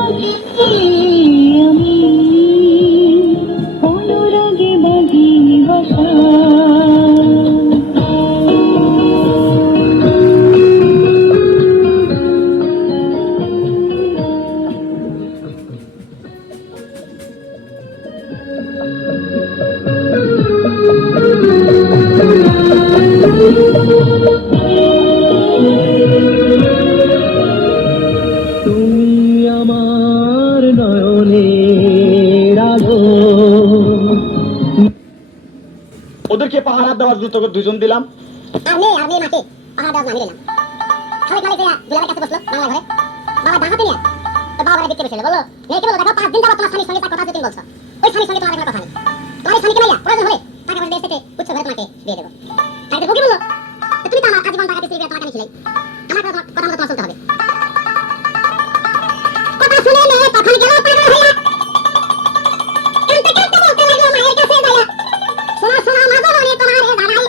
আমি অনুরাগে বাঁধি বাসা। তুমি আমার নয়নের আলো। ওদেরকে পাহারা দেওয়ার জন্য তোকে দুজন দিলাম। আর মেয়ে মাকে পাহাড় দেওয়া নামিয়ে দিলাম। খালিক মালিক দুলাভাইয়ের কাছে বসলো বাংলা ঘরে। বাবা ডাকাতে নিয়ে তো বাবা দেখতে পেয়েছিল, বললো মেয়েকে বলো দেখো 5 দিন যাবত তোমার স্বামীর সঙ্গে তার কথা তুমি বলছো, ওই স্বামীর সঙ্গে তোমার কোনো কথা নেই। তোমার স্বামীকে মাইয়া প্রয়োজন হলে টাকা পয়সা দিয়ে থেকে উচ্চ ঘরে তোমাকে দিয়ে দেবো। তাই তো কি বললো, তুমি তো আমার আজীবন টাকা দিচ্ছিলে, তোমাকে আমি ছিলাই, আমার কথা মতো তোমার চলতে হবে। কথা শুনে মেয়ে তখন গেল পাগল হইয়া, কাঁদতে কাঁদতে বলতে লাগলো মায়ের কাছে যাইয়া, শোনো শোনো মা গো রে তোমারে জানাই,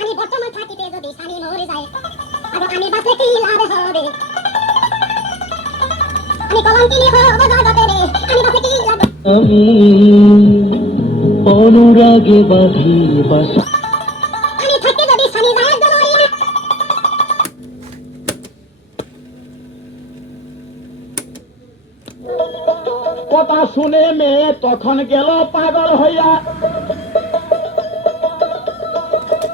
আমি বর্তমান থাকিতে যদি স্বামী মরে যায়, আর আমি বাঁচলে কি লাভ হবে, আমি কলঙ্কিনী হব জগতে রে, আমি বাঁচলে কি লাভ। আমি অনুরাগে বাঁধি বাসা। আমি থাকতে যদি স্বামী যায় জমরিয়া, কথা শুনে মেয়ে তখন গেল পাগল হইয়া,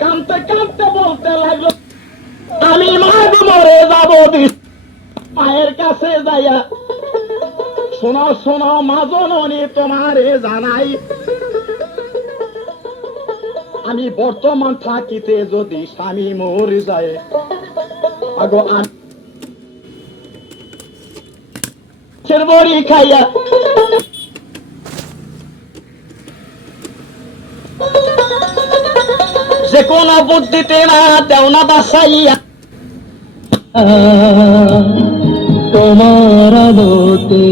কাঁদতে কাঁদতে বলতে লাগলো আমি মাগ মরে যাব মায়ের কাছে যাইয়া, শোনো শোনো মা জননী তোমারে জানাই, আমি বর্তমান থাকিতে যদি স্বামী মরে যায়, আগো আমি বড়ি খাইয়া যে কোন বুদ্ধিতে না দেও না বাসাইয়া, তোমার আলোতে